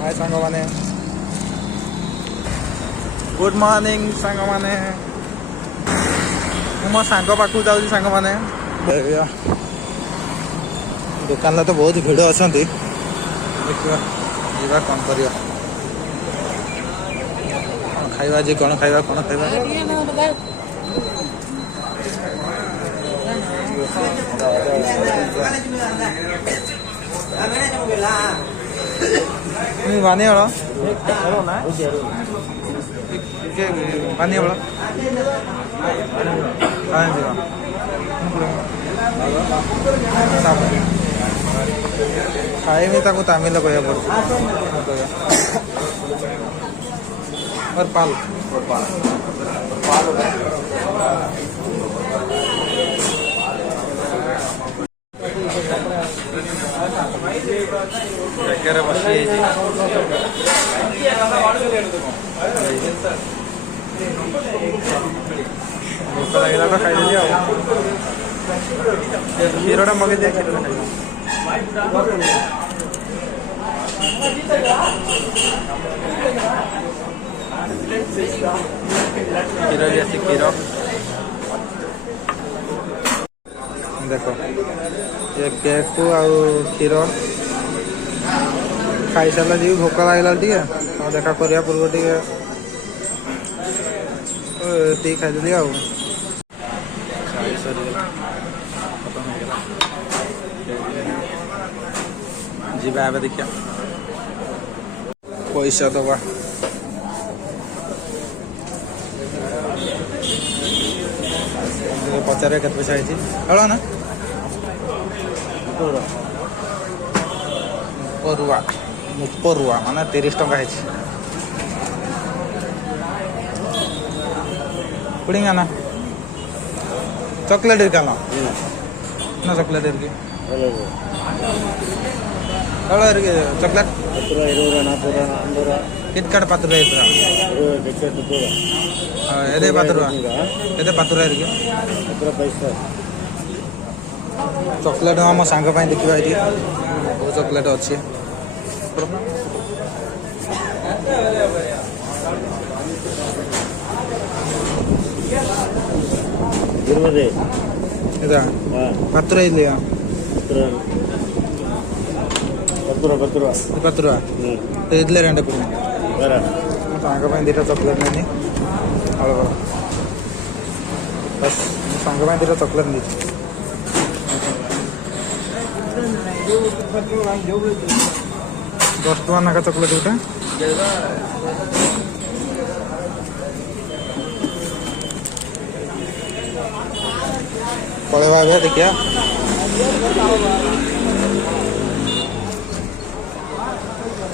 हाय सांग मैंने good morning सांग मैंने मो सांग पाखु जाऊँ सांग मैंने दुकान तो बहुत भिड़ अच्छा देखा जीवा कौन कर खाइबा जी कौन खाइबा कौन खाइबा बानी वाला बानी वाला खाइबी ताको तमिल कह और पाल बसी भोक लगे तो खाईदेली क्षीरटा मगे दिए क्षीर क्षीर भी आसी क्षीर देख ये केक को आउ क्षीर खाई सारा जी भोक लगला देखा करने पूर्व टी खाईदेली जीवा देखिया पैसा दबा पचारे के पैसा हल ना मुपरुआ माने 30 टंका है पुडिंग ना चॉकलेट का ना चॉकलेट चॉकलेट किटकट 10 चॉकलेट हम सांग देखा बहुत चॉकलेट अच्छी पत्र इतने रेंट सांग दीटा चॉकलेट नहीं बस सांग दीटा चॉकलेट नहीं 10 टका नाका चॉकलेट गोटे पड़ेगा देखिया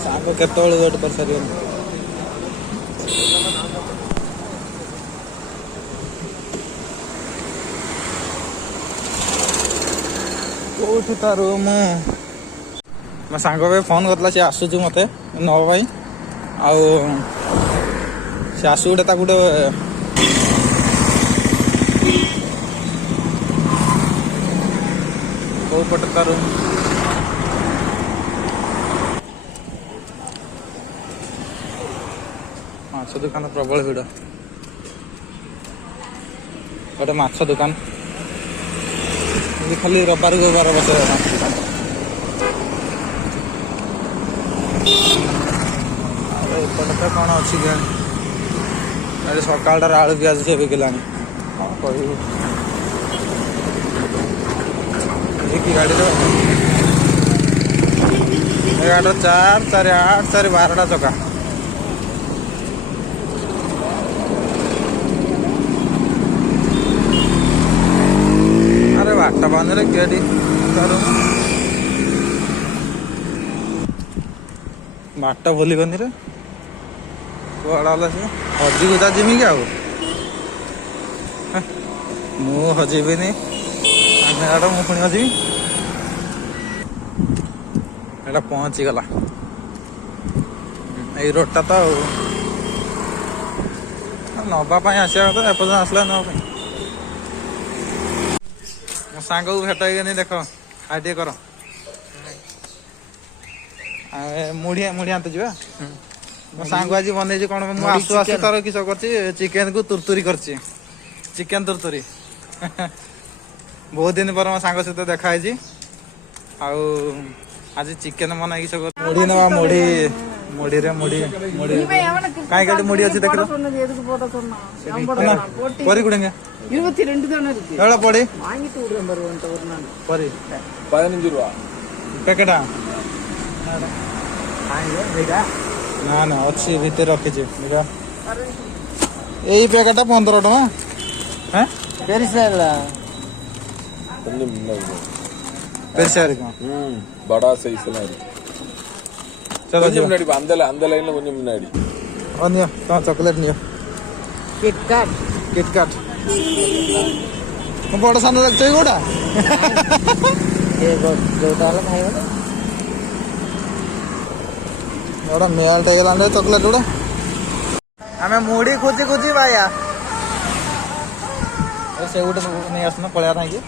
सांग केत वेट कर सारी कौटू तार रूम मो सांग फोन करता सी आसूँ मत नाई सी आसू गोटे गोटे कौ पटे तार माछ दुकान प्रबल भिड़ गोटे माछ दुकान खाली रबार गोबार बस एपटे कौन अच्छी सकाल आलू पिज से बिकला कह गाड़ी गाड़ी 4 4 8 4 12टा चका अरे बाटा पानी रे गेडी बाटा भूली गनी रे कड़ा सी हजी गुजा जिमी क्या मु हजीबिनी मु पुणी हजीबी एटा पहुँची गला ये रोडटा तो नापी आसा कथा एपर्तन आसला नापी मो सांग को भेट गनी देख खाई कर ମୁଢି ଆଣିତେ ଯିବା ମୋ ସାଙ୍ଗ ଆଜି ବନେଇଛି କଣ ମୁଁ ଆସୁ ଆସୁ ତାର କିସ କରିଛି ଚିକେନ କୁ ତୁରତୁରି କରିଛି ଚିକେନ ତୁରତୁରି ବହୁତ ଦିନ ପରେ ମୋ ସାଙ୍ଗ ସହିତ ଦେଖା ହେଇଛି ଆଉ ଆଜି ଚିକେନ ବନେଇକି କିସ କରୁଛି ମୁଢି ନେବା ମୁଢିରେ ମୁଢି କାହିଁ କାଟି ମୁଢି ଅଛି ଦେଖିଲ ପରି குடுங்க எவ்வளோ பொடி பொரி 15 ரூபா ପ୍ୟାକେଟା ନା ନା ଅଛି ଭିତରେ ରଖିଛି ଏଇ ପ୍ୟାକେଟଟା 15 ଟଙ୍କା ହଁ கொஞ்சம் முன்னாடி பெருசா இருக்கும் படா சைஸ்லாம் இருக்கு चलो கொஞ்சம் முன்னாடி அந்த லைன்ல கொஞ்சம் முன்னாடி नियो कौन चॉकलेट नियो किटकैट ମୁଁ ବଡ ସାନ ଦେଖୁଛ କୋଉଟା ବଡ ମିଆଲଟେ ହେଇଗଲାଣି ଚକଲେଟ ଗୁଡା ଆମେ ମୁଢି ଖୋଜି ଖୋଜି ବାୟା ସେ ଗୋଟେ ନେଇ ଆସୁନ ପଳେଇବା ନାଇଁ କି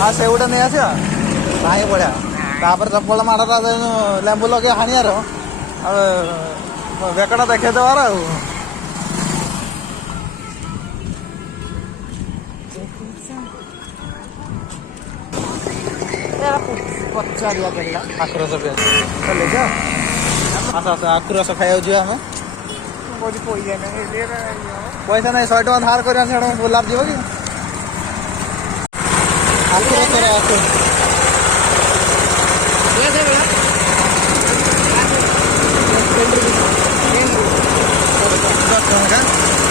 ହଁ ସେ ଗୋଟେ ନେଇ ଆସିବା ନାଇଁ ପଳେଇବା ତାପରେ ଚପଲ ମାଡ଼ଟା ଲେମ୍ବୁ ଲଗେଇ ହାଣିବାର ଆଉ ବେକଟା ଦେଖେଇଦେବାର ଆଉ ଆଖୁ ରସ ପିଆଜ ଆସ ଆଖୁ ରସ ଖାଇବାକୁ ଯିବା ଆମେ ପଇସା ନାହିଁ 100 ଟଙ୍କା ଧାର କରିବା ସେଟା ଗୋଲାପ ଯିବ କି ଆଖୁ ରସ ଆଖୁ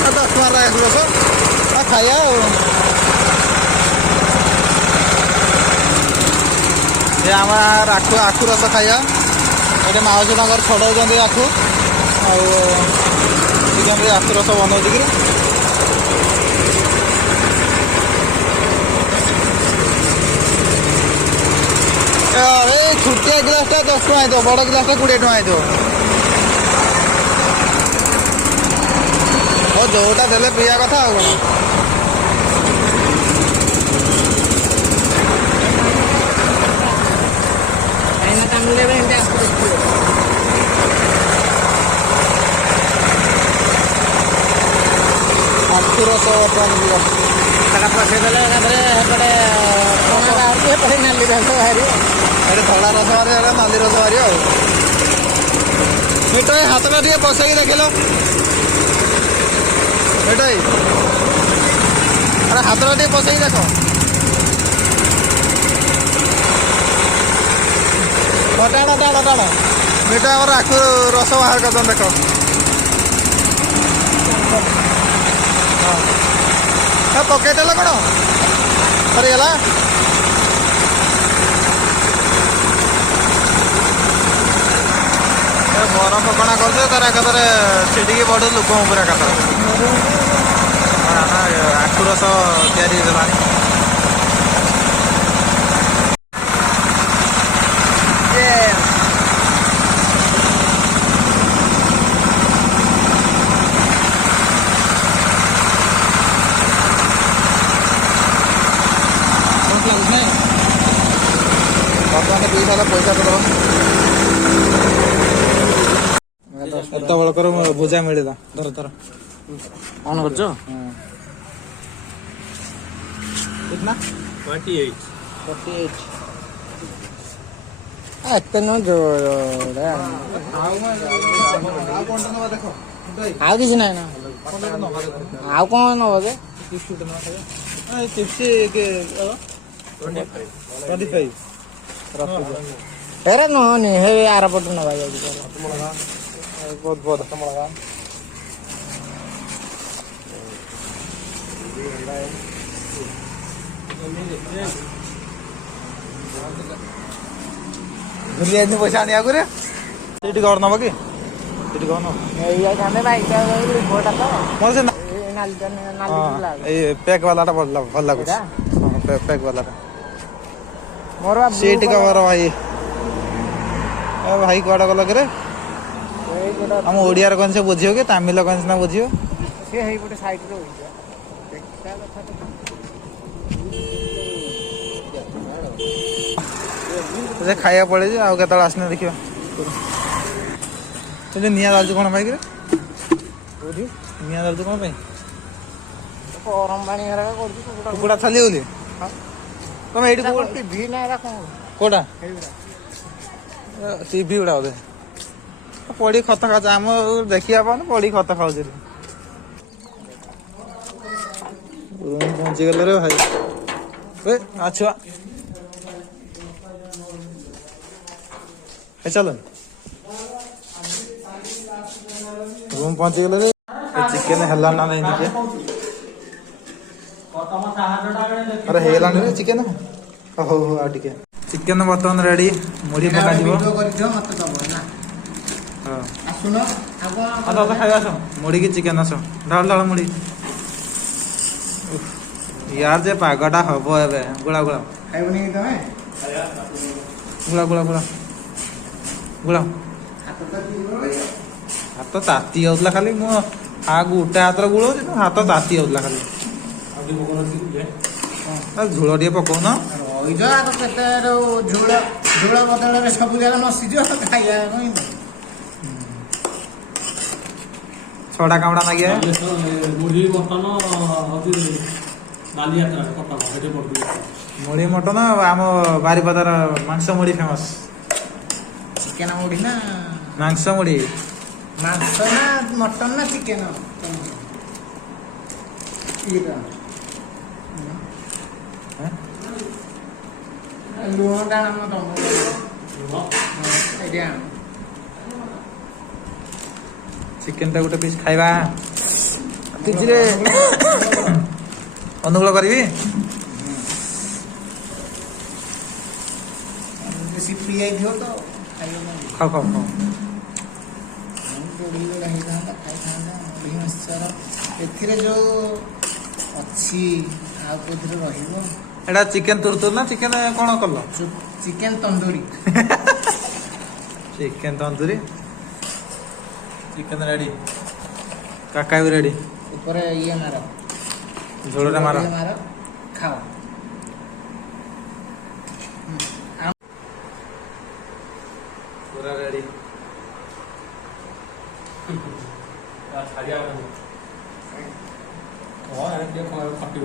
10 ଟଙ୍କା ଆଖୁ ରସ ଖାଇବା ଆଉ ଆମର ଆଖୁ ରସ ଖାଇବା ଏଠି ମାଉସୀ ତାଙ୍କର ଛଡ଼ଉଛନ୍ତି ଆଖୁ ଆଉ କେମିତି ଆଖୁ ରସ ବନଉଛି କି ଏଇ ଛୋଟିଆ ଗ୍ଲାସଟା 10 ଟଙ୍କା ହେଇଥିବ ବଡ଼ ଗ୍ଲାସଟା 20 ଟଙ୍କା ହେଇଥିବ ଯୋଉଟା ଦେଲେ ପିଇବା କଥା ଆଉ କଣ ଆଖୁ ରସ ବର୍ତ୍ତମାନ ଯିବା ପଶେଇ ଦେଲେ ଏକାଥରେ ଏପଟେ ନାଲି ରସ ବାହାରିବ ଏଠି ଧଳା ରସ ବାହାରିବ ନାଲି ରସ ବାହାରିବ ଆଉ ମିଠା ହାତଟା ଟିକେ ପଶେଇକି ଦେଖିଲ ମିଠା ଆରେ ହାତଟା ଟିକେ ପଶେଇକି ଦେଖ ଟାଣ ମିଠା ଆମର ଆଖୁ ରସ ବାହାର କରିଦେବ ଦେଖ ପକେଇଦେଲ କଣ ସରିଗଲା ବରଫ କଣା କରିଦିଅ ତାର ଏକାଥରେ ଛିଡ଼ିକି ପଡ଼ୁ ଲୋକଙ୍କ ଉପରେ ଏକାଥରେ ଆଖୁ ରସ ତିଆରି ହେଇଗଲାଣି ବର୍ତ୍ତମାନ ପିଇ ସାରିଲା ପଇସା ତ ଦବ ଏତେବେଳକର ଭୁଜା ମିଳିଲା ଧର କଣ କରୁଛ ଏତେ ନୁହଁ ଆଉ କିଛି ନାହିଁ ନା ଆଉ କଣ ନବ ଯେ ହେରା ନୁହଁନି ହେ ଆର ପଟୁ ନବା ଯାଉଛି ବହୁତ ବହୁତ ଭୁଲି ଯାଇଥିଲି ପଇସା ଆଣିବାକୁ ରେ ସେଇଠି ଘର ନବ କି ସେଇଠି ଘର ନବ ମୋର ସେ ଏଇ ପ୍ୟାକ୍ ବାଲାଟା ଭଲ ଲାଗୁଛି ପ୍ୟାକ୍ ବାଲାଟା ମୋର सीट कवर भाई भाई कुआडा गल के हम ओडिया कौन से बुझियो कि तमिल कौन से ना बुझियो से हेई पटे साइड रे होई देखा ସେ ଖାଇବା ପଳେଇଛି ଆଉ କେତେବେଳେ ଆସିନେ ଦେଖିବା। ସେ ଯୋଉ ନିଆଁ ଯାଉଛି କ'ଣ ପାଇଁ କିରେ? କୋଉଠି ନିଆଁ ଯାଉଛି କ'ଣ ପାଇଁ? ଗରମ ପାଣି ହେରାକ କରୁଛି କୁକୁଡ଼ା ଛାଲି ବୋଲି ତମେ ଏଇଠି ଟିଭି ନା ଏରା କଣ କୋଉଟା ହେଇଗୁଡ଼ା ଟିଭି ଗୁଡ଼ା ବୋଧେ ପଡ଼ି ଖତ ଖାଉଛି ଆମ ଦେଖିବା ପାଉନି ପଡ଼ି ଖତ ଖାଉଛି। ପହଞ୍ଚିଗଲେ ରେ ଭାଇ ଛୁଆ ଚାଲ ରୁମ୍ ପହଞ୍ଚିଗଲେ ରେ ଚିକେନ ହେଲା ନା ନାଇଁ ଟିକେ ଆରେ ହେଇଗଲାଣି ରେ ଚିକେନ ହଉ ହଉ ଆଉ ଟିକେ ଚିକେନ ବର୍ତ୍ତମାନ ରେଡି ମୁଢି ପକାଯିବ ଖାଇବା ଆସ ମୁଢିକି ଚିକେନ ଆସ ଢାଳ ଢାଳ ମୁଢି यार जे पागटा हब एबे गुला गुला ଖାଇବନି କି ତମେ गुला गुला गुला गुला ହାତ ତ ଯିବ हाथ ताती जाऊला खाली मो आ गुटे हाथ गुड़ो हाथ ताती जाऊला खाली झोल टे पकाउन ରହିଛ ଆଗ କେତେ ଝୋଳ ଝୋଳ ବଦଳରେ ସବୁ ଜାଗା ନସିଯିବ ଖାଇବା ପାଇଁ छड़ा कामड़ा नागिया मुढ़ी मटन हूँ बाली यात्रा कटक से पड़ती मुढ़ी मटन आम बारिपदार मांस मुढ़ी फेमस ଚିକେନ ମୁଢି ନା मांस मुढ़ी ମାଂସ ନା ମଟନ ନା ଚିକେନ ଲୁଣ ଟା ଆମ ତମ ଏଇଟା चिकेन टा गोटे पीस खाइबा किजिरे अनुकूल करी ସିପି ଯାଇଥିବ ତ ଖାଇବ खाओ खाओ खाओ ଯୋଡ଼ିଲେ ହେଇଥାନ୍ତା ଖାଇଥାନ୍ତା ମୁଢି ମିକ୍ସଚର ଏଥିରେ ଯୋଉ ଅଛି ଆଉ କୋଉଥିରେ ରହିବ एटा चिकेन तुरतुर ना चिकेन कौन कल chicken tandoori chicken tandoori chicken ready काका भी रेडी ଉପରେ ଇଏ ମାର झोलटा मार ଇଏ ମାର ଖାଅ पूरा रेडी छाड़िया खटिब